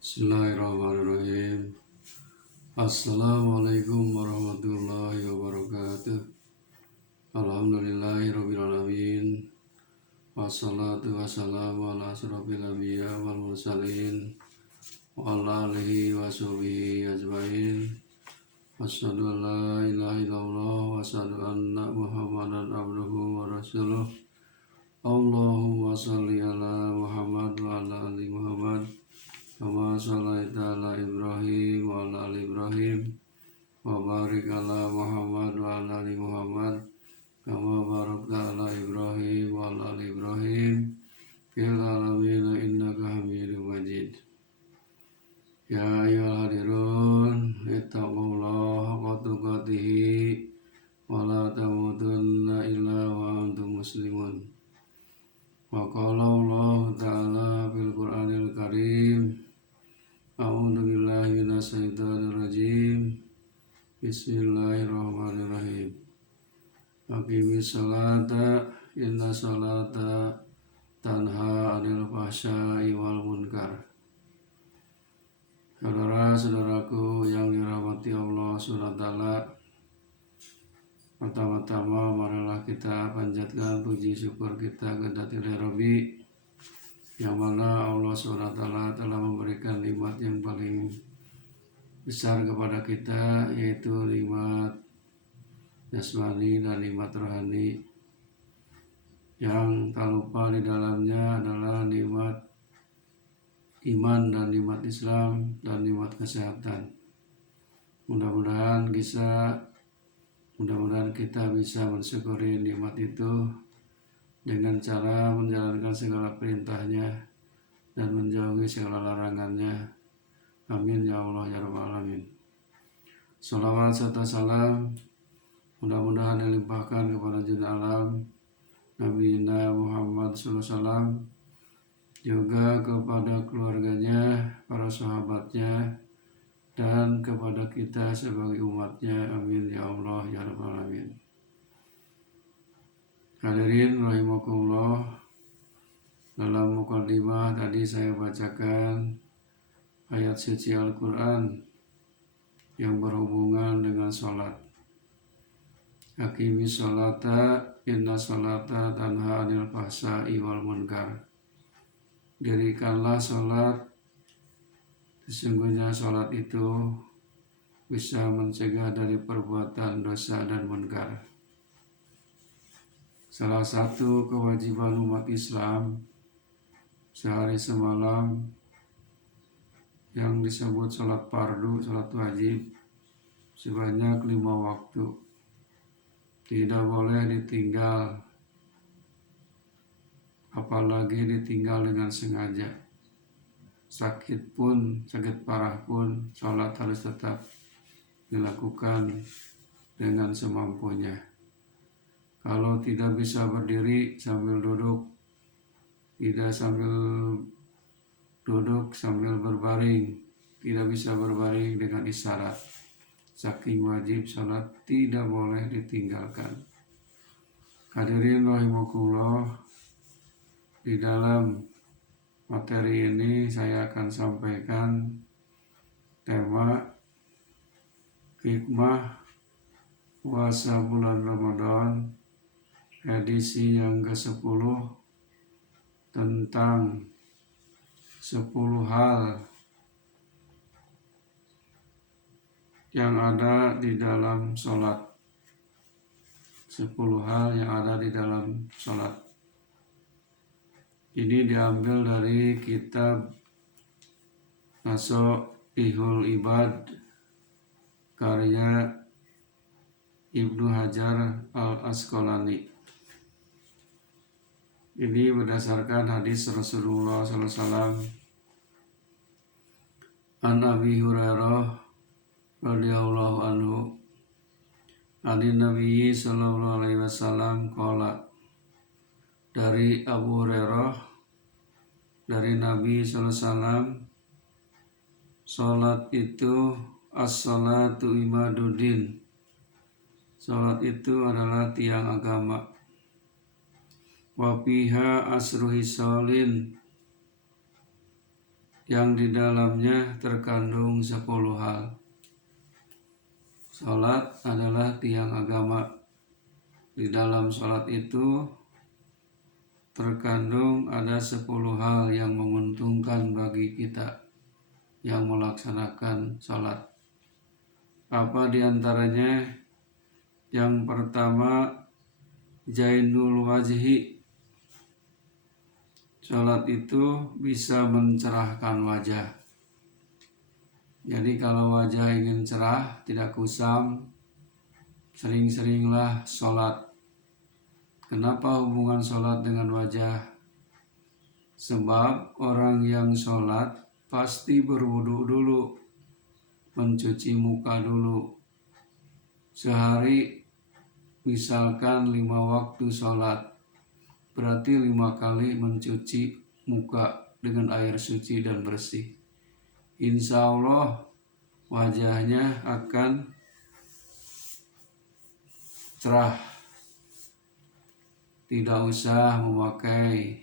Bismillahirrahmanirrahim. Assalamualaikum warahmatullahi wabarakatuh. Alhamdulillahirabbil alamin. Wassalatu wassalamu ala asyrofil anbiya wal mursalin wa ala alihi wa sahbihi ajmain. Asyhadu an la ilaha illallah wa asyhadu anna Muhammadan abduhu wa rasuluh. Allahumma shalli ala Muhammad wa ala ali Muhammad kama shallaita ala Ibrahim wa ala ali Ibrahim wa barik ala Muhammad wa ala ali Muhammad kama barakta ala Ibrahim wa ala ali Ibrahim fil alamin innaka Hamidum Majid. Ya ayyuhal hadirun ittaqullaha haqqa tuqatih wa la tamutunna illa wa antum muslimun. Wa qala Allah ta'ala fil Qur'anil Karim. A'udzu billahi minasy syaithanir rajim. Bismillahirrahmanirrahim. Aqimis sholata inna sholata tanha 'anil fahsya'i wal munkar. Saudara-saudaraku yang dirahmati Allah Subhanahu wa taala, pertama-tama marilah kita panjatkan puji syukur kita kepada Rabbi yang mana Allah SWT telah memberikan nikmat yang paling besar kepada kita, yaitu nikmat jasmani dan nikmat rohani, yang tak lupa di dalamnya adalah nikmat iman dan nikmat Islam dan nikmat kesehatan. Mudah-mudahan kita bisa mensyukuri nikmat itu dengan cara menjalankan segala perintahnya dan menjauhi segala larangannya. Amin ya Allah ya Rabbal Alamin. Salawat serta salam mudah-mudahan dilimpahkan kepada jin alam Nabi Muhammad SAW, juga kepada keluarganya, para sahabatnya, dan kepada kita sebagai umatnya. Amin ya Allah ya Rabbal Alamin. Hadirin rahimakumullah, dalam mukadimah tadi saya bacakan ayat suci Al-Quran yang berhubungan dengan sholat. Aqimis sholata inna sholata tanha 'anil fahsya'i wal munkar. Dirikanlah sholat, sesungguhnya sholat itu bisa mencegah dari perbuatan dosa dan munkar. Salah satu kewajiban umat Islam sehari semalam yang disebut sholat fardu, sholat wajib, sebanyak 5 waktu. Tidak boleh ditinggal, apalagi ditinggal dengan sengaja. Sakit parah pun, sholat harus tetap dilakukan dengan semampunya. Kalau tidak bisa berdiri sambil duduk, tidak sambil duduk sambil berbaring, tidak bisa berbaring dengan isyarat. Saking wajib sholat tidak boleh ditinggalkan. Hadirin rahimakumullah, di dalam materi ini saya akan sampaikan tema hikmah puasa bulan Ramadan edisi yang ke-10, tentang 10 hal yang ada di dalam sholat. 10 hal yang ada di dalam sholat. Ini diambil dari kitab Nashihul Ibad karya Ibnu Hajar Al-Asqalani. Ini berdasarkan hadis Rasulullah SAW. An Abi Hurairah radhiyallahu anhu, anin Nabi sallallahu alaihi wasallam qala. Dari Abu Hurairah, dari Nabi sallallahu alaihi wasallam, salat itu as-salatu imaduddin. Salat itu adalah tiang agama. Wa fiha asru hisalin, yang di dalamnya terkandung 10 hal. Salat adalah tiang agama. Di dalam salat itu terkandung ada 10 hal yang menguntungkan bagi kita yang melaksanakan salat. Apa diantaranya? Yang pertama, Zainul wajhi. Salat itu bisa mencerahkan wajah. Jadi kalau wajah ingin cerah, tidak kusam, sering-seringlah salat. Kenapa hubungan salat dengan wajah? Sebab orang yang salat pasti berwudu dulu, mencuci muka dulu. Sehari misalkan 5 waktu salat, berarti 5 kali mencuci muka dengan air suci dan bersih. Insya Allah wajahnya akan cerah. Tidak usah memakai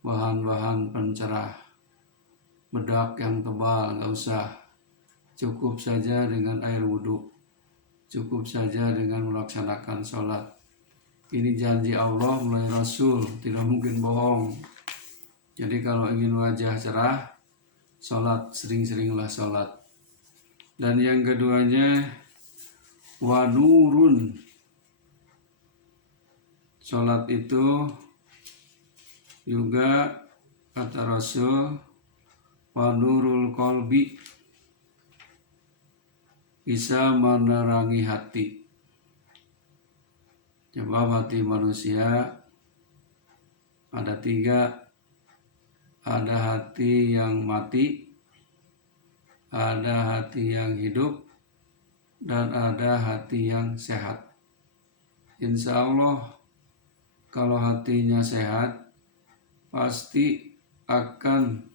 bahan-bahan pencerah, bedak yang tebal, nggak usah. Cukup saja dengan air wudhu, cukup saja dengan melaksanakan sholat. Ini janji Allah melalui Rasul, tidak mungkin bohong. Jadi kalau ingin wajah cerah, sholat, sering-seringlah sholat. Dan yang keduanya, wanurun. Sholat itu juga kata Rasul, wanurul qalbi, bisa menerangi hati. Sebab hati manusia ada 3, ada hati yang mati, ada hati yang hidup, dan ada hati yang sehat. Insya Allah kalau hatinya sehat, pasti akan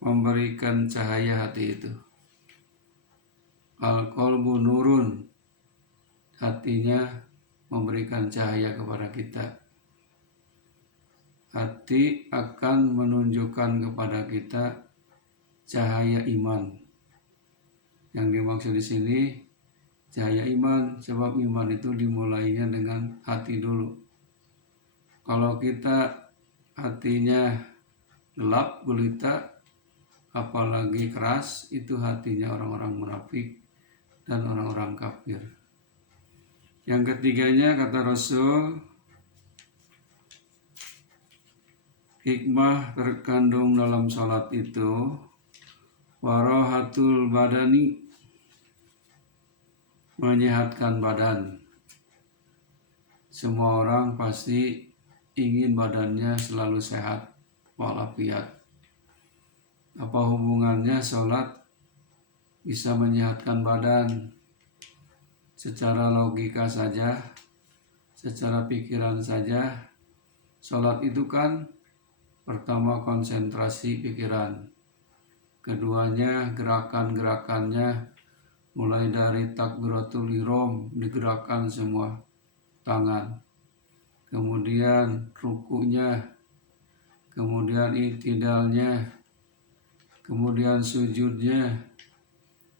memberikan cahaya hati itu. Al-qalbu nurun, hatinya memberikan cahaya kepada kita. Hati akan menunjukkan kepada kita cahaya iman. Yang dimaksud di sini cahaya iman, sebab iman itu dimulainya dengan hati dulu. Kalau kita hatinya gelap gulita, apalagi keras, itu hatinya orang-orang munafik dan orang-orang kafir. Yang ketiganya kata Rasul, hikmah terkandung dalam salat itu warahatul badani, menyehatkan badan. Semua orang pasti ingin badannya selalu sehat walafiat. Apa hubungannya salat bisa menyehatkan badan? Secara logika saja, secara pikiran saja, salat itu kan pertama konsentrasi pikiran, keduanya gerakan-gerakannya mulai dari takbiratul ihram, digerakkan semua tangan, kemudian rukunya, kemudian i'tidalnya, kemudian sujudnya,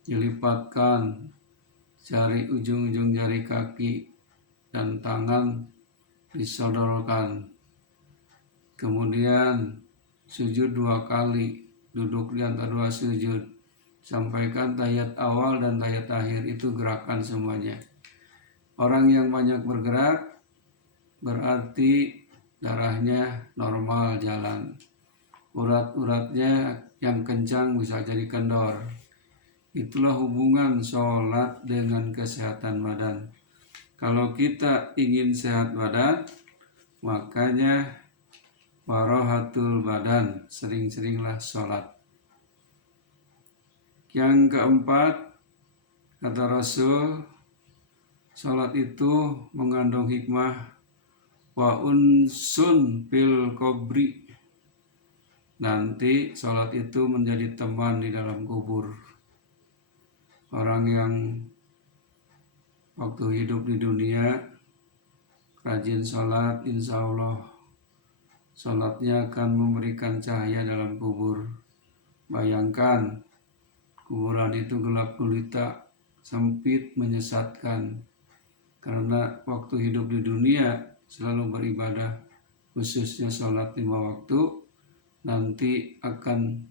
dilipatkan jari, ujung-ujung jari kaki dan tangan disodorkan, kemudian sujud 2 kali, duduk di antara 2 sujud, sampaikan tahiyat awal dan tahiyat akhir, itu gerakan semuanya. Orang yang banyak bergerak berarti darahnya normal jalan, urat-uratnya yang kencang bisa jadi kendor. Itulah hubungan sholat dengan kesehatan badan. Kalau kita ingin sehat badan, makanya warahatul badan, sering-seringlah sholat. Yang keempat, kata Rasul, sholat itu mengandung hikmah wa unsun fil qabri. Nanti sholat itu menjadi teman di dalam kubur. Orang yang waktu hidup di dunia rajin sholat, insya Allah sholatnya akan memberikan cahaya dalam kubur. Bayangkan kuburan itu gelap gulita, sempit, menyesatkan. Karena waktu hidup di dunia selalu beribadah, khususnya sholat 5 waktu, nanti akan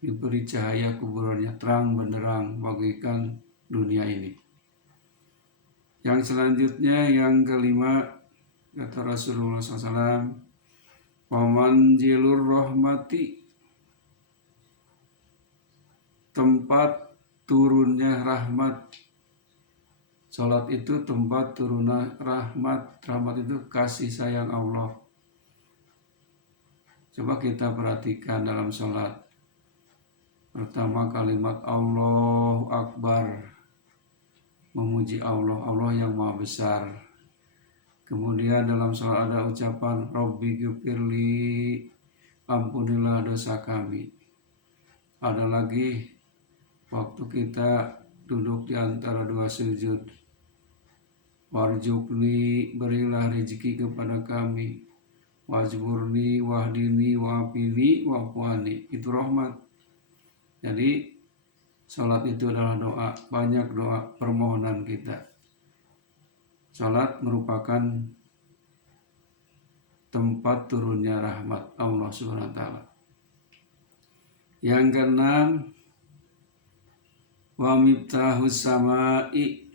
diberi cahaya kuburannya terang benderang bagaikan dunia ini. Yang selanjutnya, yang kelima, kata Rasulullah SAW, wamanjilur rahmati, tempat turunnya rahmat. Salat itu tempat turunnya rahmat. Rahmat itu kasih sayang Allah. Coba kita perhatikan dalam salat. Pertama kalimat Allahu Akbar, memuji Allah, Allah yang maha besar. Kemudian dalam salat ada ucapan Rabbi ghfirli, ampunilah dosa kami. Ada lagi waktu kita duduk di antara dua sujud, warjukni, berilah rezeki kepada kami, wajburni, wahdini, wafini, wafuani. Itu rahmat. Jadi salat itu adalah doa, banyak doa permohonan kita. Salat merupakan tempat turunnya rahmat Allah SWT. Yang keenam, wa miftahus samai,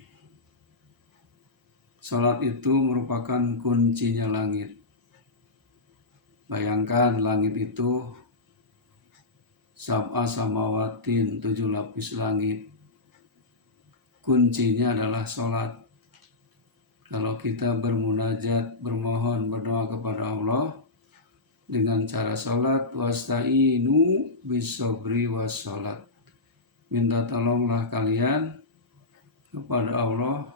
salat itu merupakan kuncinya langit. Bayangkan langit itu sab'a samawatin, 7 lapis langit. Kuncinya adalah salat. Kalau kita bermunajat, bermohon, berdoa kepada Allah dengan cara salat, wasta'inu bisobri wassalat, minta tolonglah kalian kepada Allah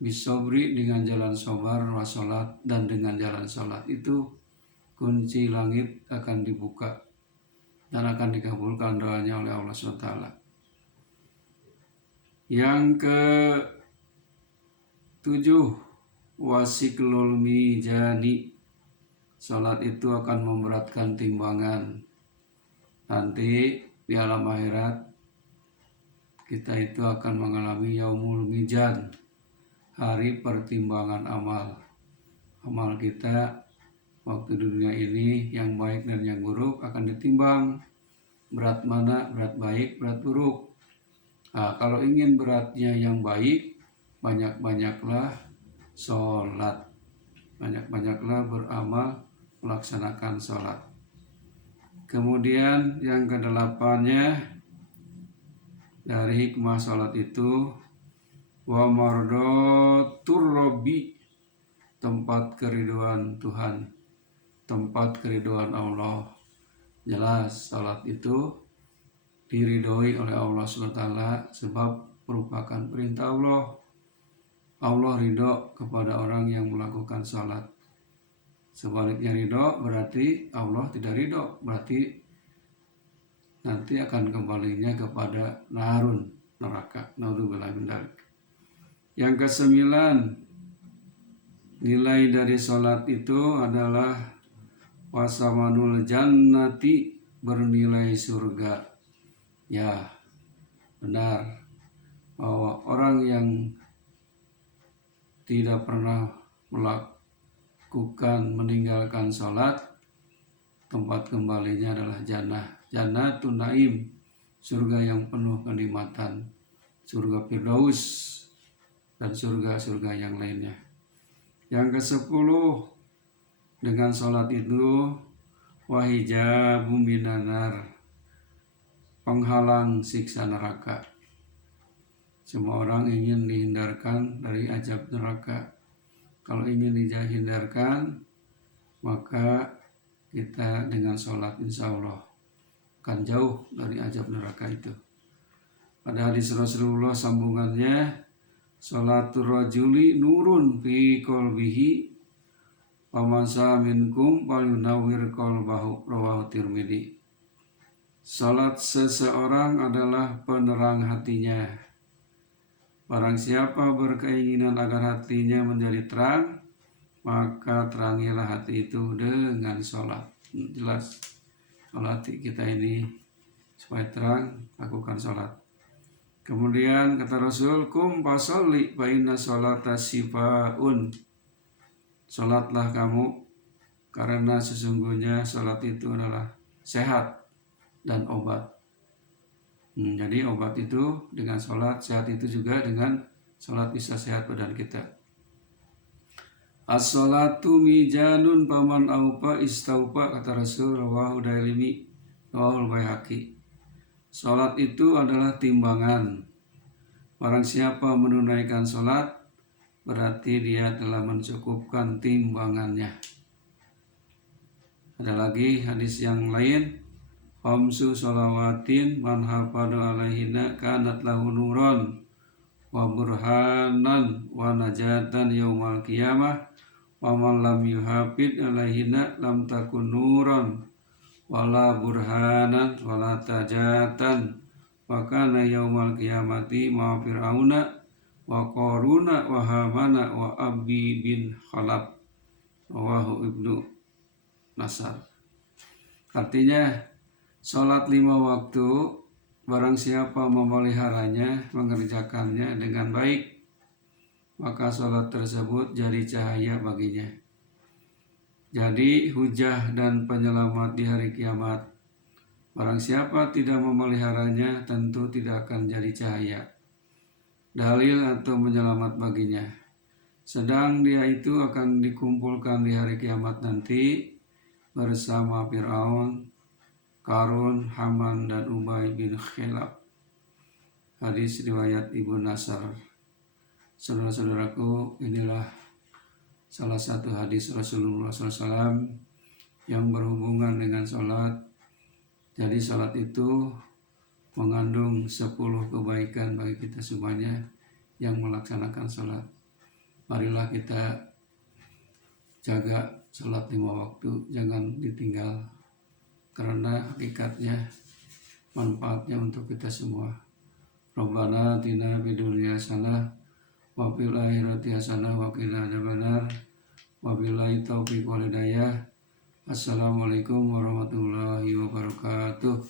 bisobri, dengan jalan sabar, wassalat, dan dengan jalan salat. Itu kunci langit akan dibuka dan akan dikabulkan doanya oleh Allah SWT. Yang ke-7, wasiklul mizani, salat itu akan memberatkan timbangan. Nanti di alam akhirat kita itu akan mengalami yaumul mizan, hari pertimbangan amal. Amal kita waktu di dunia ini yang baik dan yang buruk akan ditimbang. Berat mana? Berat baik, berat buruk. Nah, kalau ingin beratnya yang baik, banyak-banyaklah sholat, banyak-banyaklah beramal, melaksanakan sholat. Kemudian yang ke-8-nya, dari hikmah sholat itu, wa mardotur robbi, tempat keriduan Tuhan, tempat keriduan Allah. Jelas salat itu diridhoi oleh Allah SWT sebab merupakan perintah Allah. Allah ridho kepada orang yang melakukan salat. Sebaliknya ridho berarti Allah tidak ridho, berarti nanti akan kembalinya kepada narun, neraka. Naudzubillah min dzalik. Yang ke-9, nilai dari salat itu adalah wasamanul jannati, bernilai surga. Ya, benar bahwa orang yang tidak pernah melakukan, meninggalkan salat, tempat kembalinya adalah jannah. Jannatun naim, surga yang penuh kenikmatan, surga Firdaus dan surga-surga yang lainnya. Yang ke-10, dengan salat itu wahijabu minanar, penghalang siksa neraka. Semua orang ingin dihindarkan dari azab neraka. Kalau ingin dihindarkan, maka kita dengan salat insya Allah akan jauh dari azab neraka itu. Pada hadis Rasulullah sambungannya, salatul rajuli nurun fi qalbihi Pamasa minkum walyunawwir qalbahu, rawahu Tirmidzi. Salat seseorang adalah penerang hatinya. Barang siapa berkeinginan agar hatinya menjadi terang, maka terangilah hati itu dengan salat. Jelas salat kita ini supaya terang, lakukan sholat. Kemudian kata Rasul, kum fasolli fa inna sholata sifaun. Sholatlah kamu karena sesungguhnya sholat itu adalah sehat dan obat. Jadi obat itu dengan sholat, sehat itu juga dengan sholat bisa sehat badan kita. As-sholatu mijanun paman aupa istaupa, kata Rasul, rawahu Dailimi, rawahul Baihaqi. Sholat itu adalah timbangan. Barang siapa menunaikan sholat, berarti dia telah mencukupkan timbangannya. Ada lagi hadis yang lain, khamsu sholawatin man hafadu alaihina kanat lahu nuron wa burhanan wa najatan yaumal qiyamah wa man lam yuhafid alaihina lam takun nuron wala burhanan wala tajatan wa kana yaumal qiyamati ma fir'auna wa qaruna wa hamana wa abi bin khalab, rawahu Ibnu Nasar. Artinya sholat 5 waktu, barang siapa memeliharanya, mengerjakannya dengan baik, maka sholat tersebut jadi cahaya baginya, jadi hujah dan penyelamat di hari kiamat. Barang siapa tidak memeliharanya, tentu tidak akan jadi cahaya, dalil atau menyelamat baginya. Sedang dia itu akan dikumpulkan di hari kiamat nanti bersama Fir'aun, Karun, Haman, dan Ubay bin Khalaf. Hadis riwayat Ibnu Nasar. Saudara-saudaraku, inilah salah satu hadis Rasulullah SAW yang berhubungan dengan sholat. Jadi sholat itu mengandung 10 kebaikan bagi kita semuanya yang melaksanakan sholat. Marilah kita jaga sholat 5 waktu, jangan ditinggal, karena hakikatnya manfaatnya untuk kita semua. Rabbana atina fid dunya hasanah wa fil akhirati hasanah wa qina adzabannar. Wabillahi taufiq wal hidayah. Assalamualaikum warahmatullahi wabarakatuh.